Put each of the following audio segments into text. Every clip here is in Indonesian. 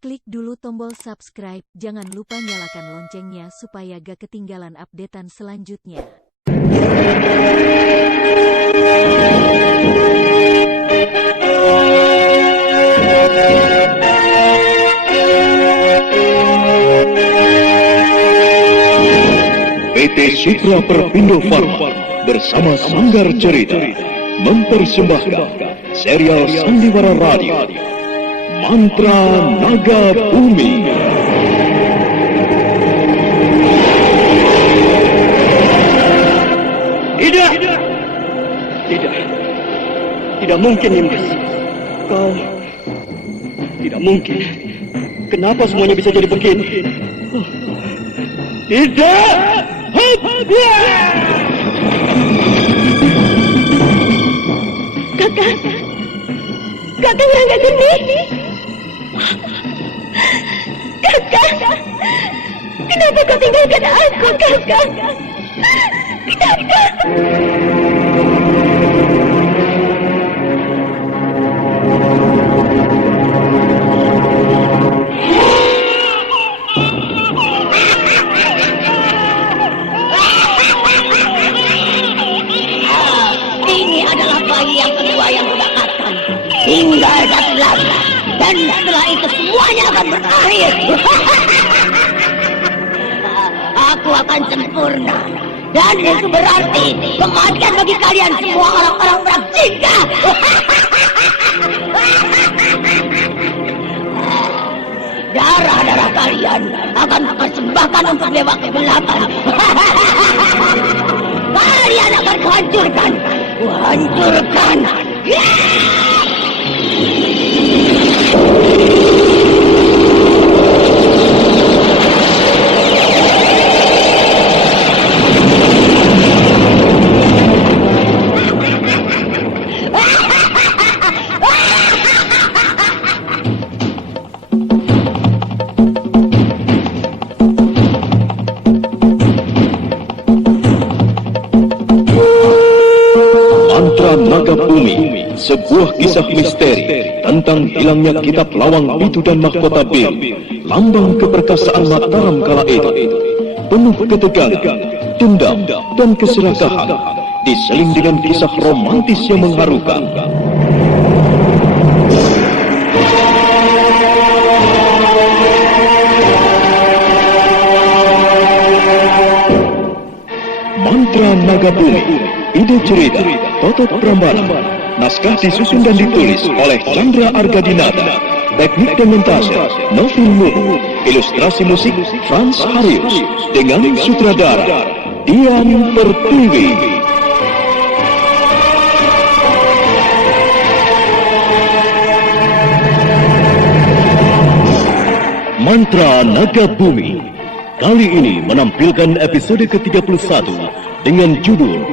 Klik dulu tombol subscribe, jangan lupa nyalakan loncengnya supaya gak ketinggalan updatean selanjutnya. PT Sutra Perpindo Pharma bersama Sanggar Cerita mempersembahkan serial Sandiwara Radio Mantra Naga Bumi. Tidak mungkin, Nimas. Kau tidak mungkin. Kenapa semuanya bisa jadi begini? Tidak! Kakak Rangga Geni. Kakak, kenapa kau tinggalkan aku, Kakak? Kenapa? Ini adalah bayi yang kedua yang kudapatkan. Tinggal satu lagi, dan setelah itu semuanya akan berakhir. Aku akan sempurna, dan itu berarti kematian bagi kalian semua orang-orang berjingga. Darah-darah kalian akan kupersembahkan untuk dewa kegelapan. Kalian akan kuhancurkan. Kuhancurkan. Naga Bumi, sebuah kisah misteri tentang hilangnya kitab Lawang Pitu dan Mahkota Bil, lambang keperkasaan Mataram kala itu. Penuh ketegangan, dendam, dan keserakahan, diseling dengan kisah romantis yang mengharukan. Mantra Naga Bumi, ide cerita Totot Prambanan, naskah disusun dan ditulis oleh Chandra Argadinata, teknik dan montase Novin Nuh, ilustrasi musik Frans Harius, dengan sutradara Dian Pertiwi. Mantra Naga Bumi kali ini menampilkan episode ke-31 dengan judul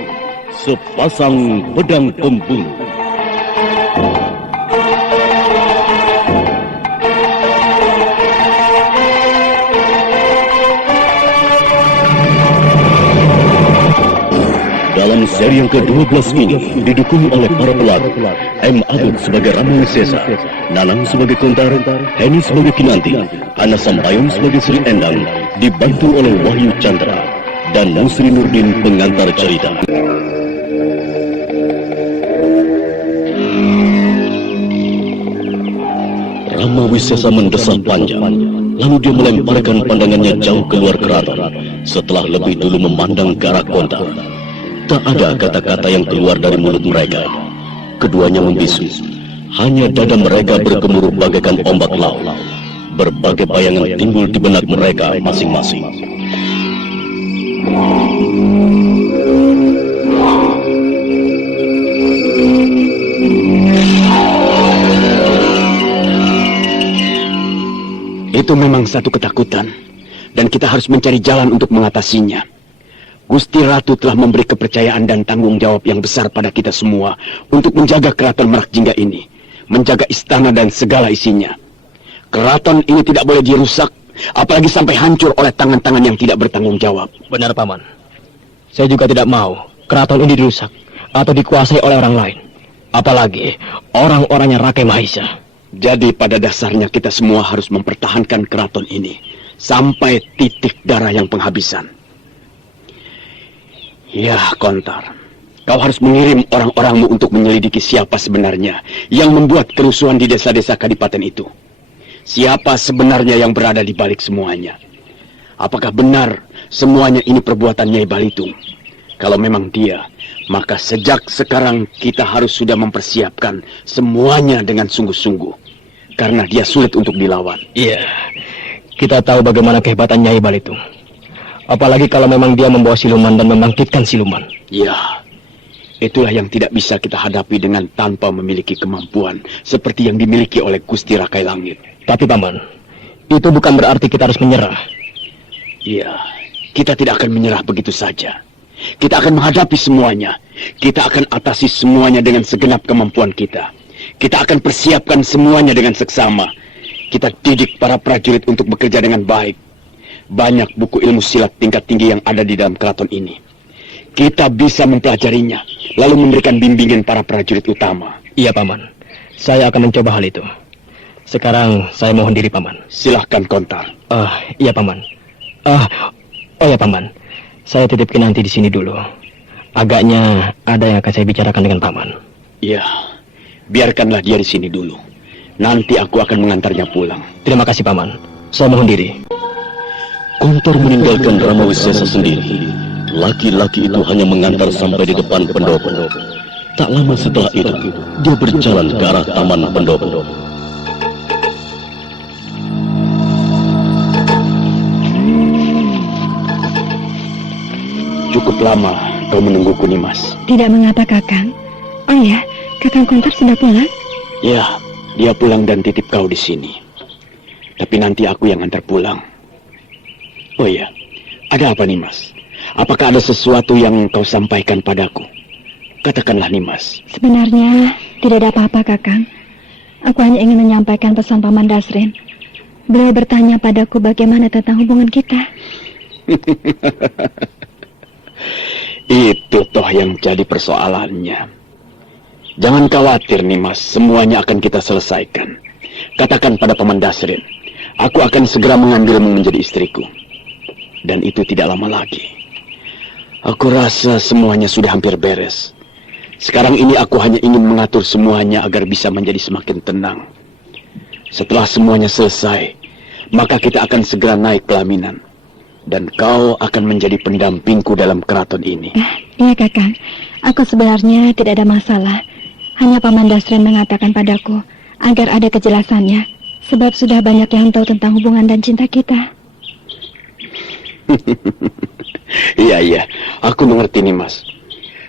Sepasang Pedang Pembunuh. Dalam seri yang ke-12 ini didukung oleh para pelaku M. Agung sebagai Rama Wisesa, Nanang sebagai Kontar, Heni sebagai Kinanti, Ana Sampayong sebagai Sri Endang, dibantu oleh Wahyu Chandra, dan Musri Nurdin pengantar cerita. Rama Wisesa mendesah panjang, lalu dia melemparkan pandangannya jauh keluar keraton. Setelah lebih dulu memandang ke arah Kontar, tak ada kata-kata yang keluar dari mulut mereka. Keduanya membisu, hanya dada mereka bergemuruh bagaikan ombak laut. Berbagai bayangan timbul di benak mereka masing-masing. Itu memang satu ketakutan, dan kita harus mencari jalan untuk mengatasinya. Gusti Ratu telah memberi kepercayaan dan tanggung jawab yang besar pada kita semua untuk menjaga keraton Merak Jingga ini, menjaga istana dan segala isinya. Keraton ini tidak boleh dirusak, apalagi sampai hancur oleh tangan-tangan yang tidak bertanggung jawab. Benar, Paman. Saya juga tidak mau keraton ini dirusak. atau dikuasai oleh orang lain. Apalagi orang-orangnya Rakai Mahisa. Jadi pada dasarnya kita semua harus mempertahankan keraton ini sampai titik darah yang penghabisan. Ya, Kontar. Kau harus mengirim orang-orangmu untuk menyelidiki siapa sebenarnya yang membuat kerusuhan di desa-desa kadipaten itu. Siapa sebenarnya yang berada di balik semuanya? Apakah benar semuanya ini perbuatan Nyai Balitung? Kalau memang dia, maka sejak sekarang kita harus sudah mempersiapkan semuanya dengan sungguh-sungguh. Karena dia sulit untuk dilawan. Iya, kita tahu bagaimana kehebatan Nyai Balitung. Apalagi kalau memang dia membawa siluman dan membangkitkan siluman. Ya, itulah yang tidak bisa kita hadapi dengan tanpa memiliki kemampuan seperti yang dimiliki oleh Gusti Rakai Langit. Tapi Paman, itu bukan berarti kita harus menyerah. Ya, kita tidak akan menyerah begitu saja. Kita akan menghadapi semuanya. Kita akan atasi semuanya dengan segenap kemampuan kita. Kita akan persiapkan semuanya dengan seksama. Kita didik para prajurit untuk bekerja dengan baik. Banyak buku ilmu silat tingkat tinggi yang ada di dalam keraton ini. Kita bisa mempelajarinya, lalu memberikan bimbingan para prajurit utama. Iya, Paman. Saya akan mencoba hal itu. Sekarang saya mohon diri, Paman. Silahkan, Kontar. Iya, Paman. Oh ya, Paman. Saya titip Kinanti di sini dulu. Agaknya ada yang akan saya bicarakan dengan Paman. Iya, biarkanlah dia di sini dulu. Nanti aku akan mengantarnya pulang. Terima kasih, Paman. Saya mohon diri. Kontor meninggalkan Ramawisesa sendiri. Laki-laki itu hanya mengantar sampai di depan pendopo. Tak lama setelah itu, dia berjalan ke arah taman pendopo. Cukup lama kau menungguku, Nimas. Tidak mengapa, Kakang. Oh ya, Kakang Kontar sudah pulang? Ya, dia pulang dan titip kau di sini. Tapi nanti aku yang antar pulang. Oh ya, ada apa, Nimas? Apakah ada sesuatu yang kau sampaikan padaku? Katakanlah, Nimas. Sebenarnya tidak ada apa-apa, Kakang. Aku hanya ingin menyampaikan pesan Paman Dasrin. Beliau bertanya padaku bagaimana tentang hubungan kita. Itu toh yang jadi persoalannya. Jangan khawatir, Nimas, semuanya akan kita selesaikan. Katakan pada Paman Dasrin, aku akan segera mengambilmu menjadi istriku. Dan itu tidak lama lagi. Aku rasa semuanya sudah hampir beres. Sekarang ini aku hanya ingin mengatur semuanya agar bisa menjadi semakin tenang. Setelah semuanya selesai, maka kita akan segera naik pelaminan. Dan kau akan menjadi pendampingku dalam keraton ini. Iya, Kakang. Aku sebenarnya tidak ada masalah. Hanya Paman Dasrin mengatakan padaku agar ada kejelasannya. Sebab sudah banyak yang tahu tentang hubungan dan cinta kita. Iya, aku mengerti, Nimas.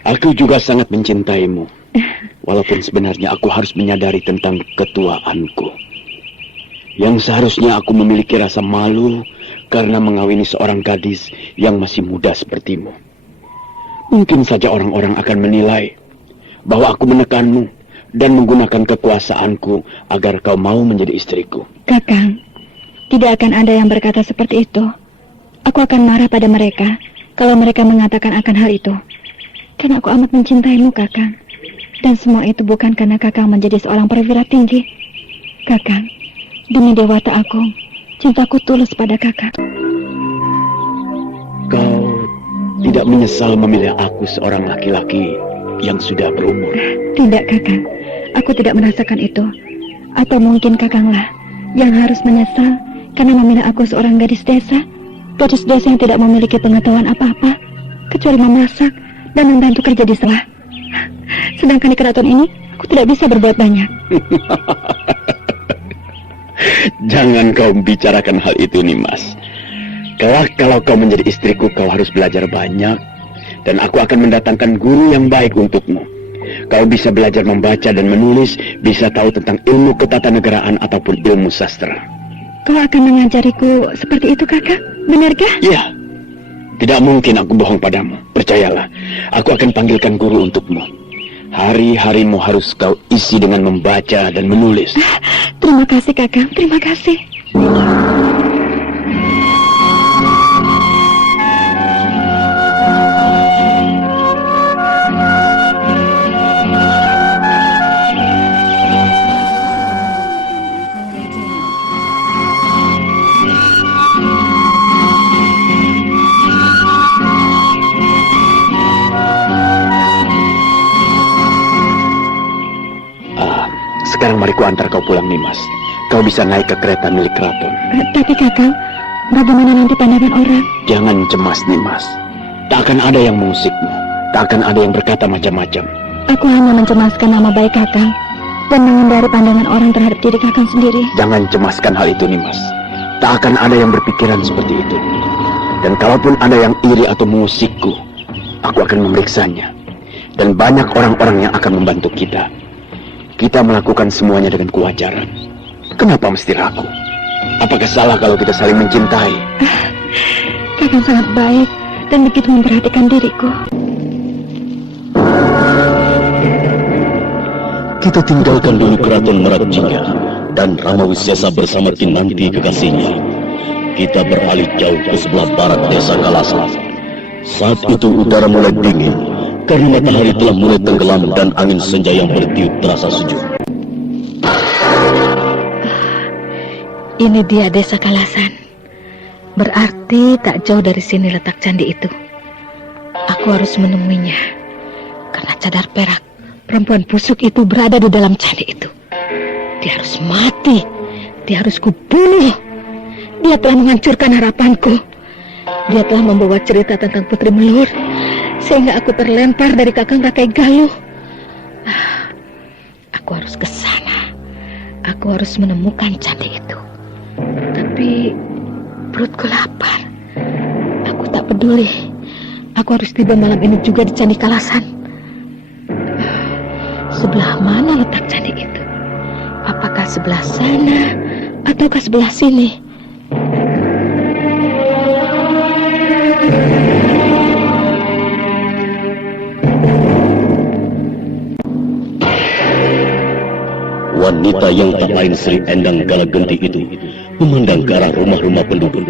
Aku juga sangat mencintaimu. Walaupun sebenarnya aku harus menyadari tentang ketuaanku. Yang seharusnya aku memiliki rasa malu karena mengawini seorang gadis yang masih muda sepertimu. Mungkin saja orang-orang akan menilai bahwa aku menekanmu dan menggunakan kekuasaanku agar kau mau menjadi istriku. Kakang, tidak akan ada yang berkata seperti itu. Aku akan marah pada mereka kalau mereka mengatakan akan hal itu. Karena aku amat mencintaimu, Kakang. Dan semua itu bukan karena Kakang menjadi seorang perwira tinggi. Kakang, demi Dewata Agung, cintaku tulus pada Kakang. Kau tidak menyesal memilih aku seorang laki-laki yang sudah berumur? Tidak, Kakang. Aku tidak merasakan itu. Atau mungkin Kakanglah yang harus menyesal karena memilih aku seorang gadis desa. Gadis desa yang tidak memiliki pengetahuan apa-apa kecuali memasak dan membantu kerja di sela. Sedangkan di keraton ini aku tidak bisa berbuat banyak. Jangan kau bicarakan hal itu, Nimas. Kelak kalau kau menjadi istriku, kau harus belajar banyak. Dan aku akan mendatangkan guru yang baik untukmu. Kau bisa belajar membaca dan menulis, bisa tahu tentang ilmu ketatanegaraan ataupun ilmu sastra. Kau akan mengajariku seperti itu, Kakak? Benarkah? Ya, tidak mungkin aku bohong padamu. Percayalah, aku akan panggilkan guru untukmu. Hari-harimu harus kau isi dengan membaca dan menulis. Terima kasih, Kakak. Terima kasih. Sekarang mari ku antar kau pulang, Nimas. Kau bisa naik ke kereta milik keraton. Tapi Kakang, bagaimana nanti pandangan orang? Jangan cemas, Nimas. Tak akan ada yang mengusikmu. Tak akan ada yang berkata macam-macam. Aku hanya mencemaskan nama baik Kakang dan menghindari pandangan orang terhadap diri Kakang sendiri. Jangan cemaskan hal itu, Nimas. Tak akan ada yang berpikiran seperti itu. Dan kalaupun ada yang iri atau mengusikku, aku akan memeriksanya. Dan banyak orang-orang yang akan membantu kita. Kita melakukan semuanya dengan kewajaran. Kenapa mesti ragu? Apakah salah kalau kita saling mencintai? Kakang sangat baik dan begitu memperhatikan diriku. Kita tinggalkan dulu keraton Merakjingga dan Ramawisesa bersama Kinanti kekasihnya. Kita beralih jauh ke sebelah barat desa Kalasan. Saat itu udara mulai dingin karena matahari telah mulai tenggelam dan angin senja yang bertiup terasa sejuk. Ini dia desa Kalasan. Berarti tak jauh dari sini letak candi itu. Aku harus menemuinya. Karena cadar perak, perempuan busuk itu berada di dalam candi itu. Dia harus mati. Dia harus kubunuh. Dia telah menghancurkan harapanku. Dia telah membawa cerita tentang Putri Melur, sehingga aku terlempar dari Kakang Rakai Galuh. Aku harus ke sana. Aku harus menemukan candi itu. Tapi perutku lapar. Aku tak peduli. Aku harus tiba malam ini juga di Candi Kalasan. Sebelah mana letak candi itu? Apakah sebelah sana ataukah sebelah sini? Wanita yang tak lain Sri Endang Galagenti itu memandang ke arah rumah-rumah penduduk.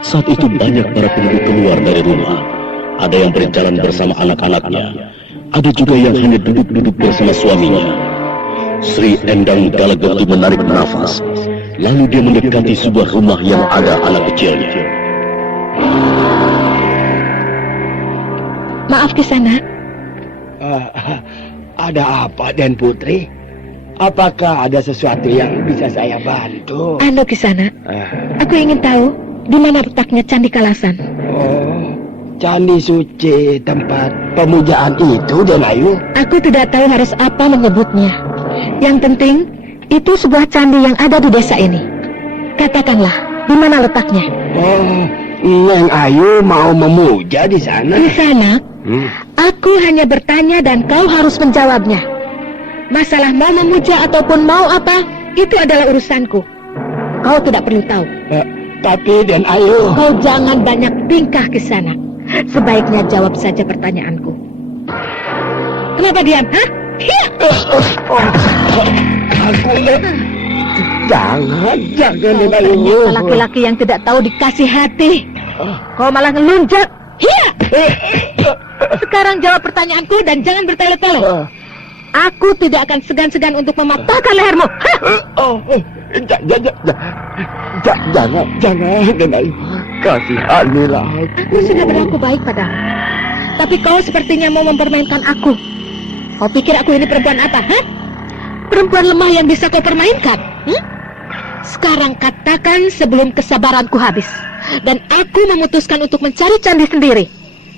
Saat itu banyak para penduduk keluar dari rumah. Ada yang berjalan bersama anak-anaknya. Ada juga yang hanya duduk-duduk bersama suaminya. Sri Endang Galagenti menarik nafas. Lalu dia mendekati sebuah rumah yang ada anak kecilnya. Maaf Kisana. Ada apa, Den Putri? Apakah ada sesuatu yang bisa saya bantu? Anu Kisana, aku ingin tahu di mana letaknya Candi Kalasan. Oh, Candi Suci, tempat pemujaan itu, Den Ayu? Aku tidak tahu harus apa menyebutnya. Yang penting, itu sebuah candi yang ada di desa ini. Katakanlah, di mana letaknya? Oh, Neng Ayu mau memuja di sana? Kisana, aku hanya bertanya dan kau harus menjawabnya. Masalah mau memuja ataupun mau apa, itu adalah urusanku. Kau tidak perlu tahu. Tapi Den Ayu... Kau jangan banyak tingkah Kisana. Sebaiknya jawab saja pertanyaanku. Kenapa diam, hah? Aku... Jangan Den Ayu. Ternyata laki-laki yang tidak tahu dikasih hati. Kau malah ngelunjak. Hiya! Sekarang jawab pertanyaanku dan jangan bertele-tele. Aku tidak akan segan-segan untuk mematahkan lehermu. Jangan, Den Ayu. Kasihanilah aku. Aku sudah berlaku baik padamu. Tapi kau sepertinya mau mempermainkan aku. Kau pikir aku ini perempuan apa, hah? Perempuan lemah yang bisa kau permainkan? Sekarang katakan sebelum kesabaranku habis. Dan aku memutuskan untuk mencari candi sendiri.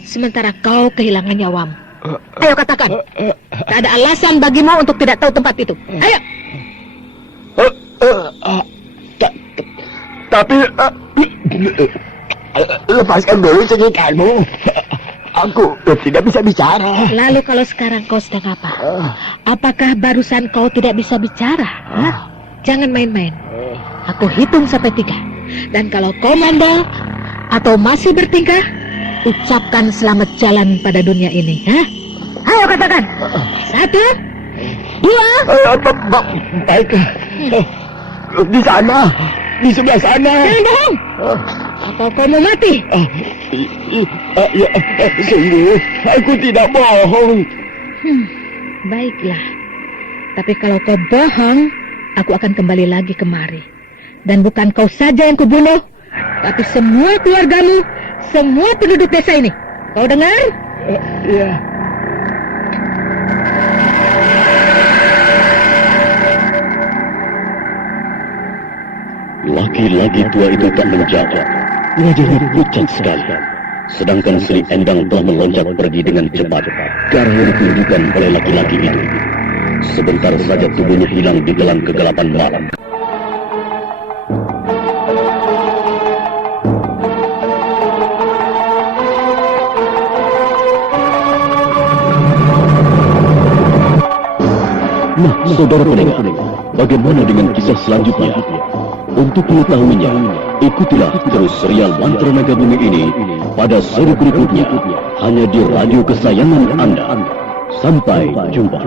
Sementara kau kehilangan nyawamu. Ayo katakan. Tak ada alasan bagimu untuk tidak tahu tempat itu. Ayo. Tapi lepaskan dulu ceritamu. Aku tidak bisa bicara. Lalu kalau sekarang kau sedang apa? Apakah barusan kau tidak bisa bicara? Hah? Jangan main-main. Aku hitung sampai 3. Dan kalau kau mandal atau masih bertingkah, ucapkan selamat jalan pada dunia ini. Hah? Ayo katakan. 1, 2. Baiklah. Di sana. Di sebelah sana. Jangan bohong. Atau kau mau mati? Ya, sungguh, aku tidak bohong. Baiklah. Tapi kalau kau bohong, aku akan kembali lagi kemari. Dan bukan kau saja yang kubunuh, tapi semua keluargamu, semua penduduk desa ini. Kau dengar? Iya. Lagi-lagi tua itu tak menjawab. Wajahnya pucat sekali. Sedangkan Sri Endang telah meloncat pergi dengan cepat ke arah yang ditunjukkan oleh laki-laki itu. Sebentar saja tubuhnya hilang di dalam kegelapan malam. Nah, saudara pendengar, bagaimana dengan kisah selanjutnya? Untuk mengetahuinya, ikutilah terus serial Mantra Naga Bumi ini pada seri berikutnya, hanya di radio kesayangan Anda. Sampai jumpa.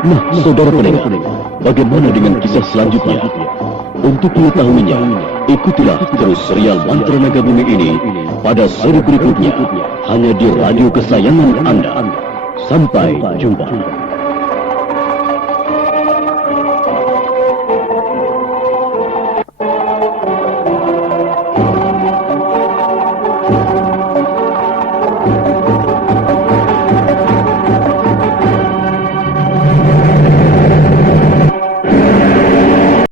Nah, saudara pendengar, bagaimana dengan kisah selanjutnya? Untuk mengetahuinya, ikutilah terus serial Mantra Naga Bumi ini pada seri berikutnya, hanya di radio kesayangan Anda. Sampai jumpa.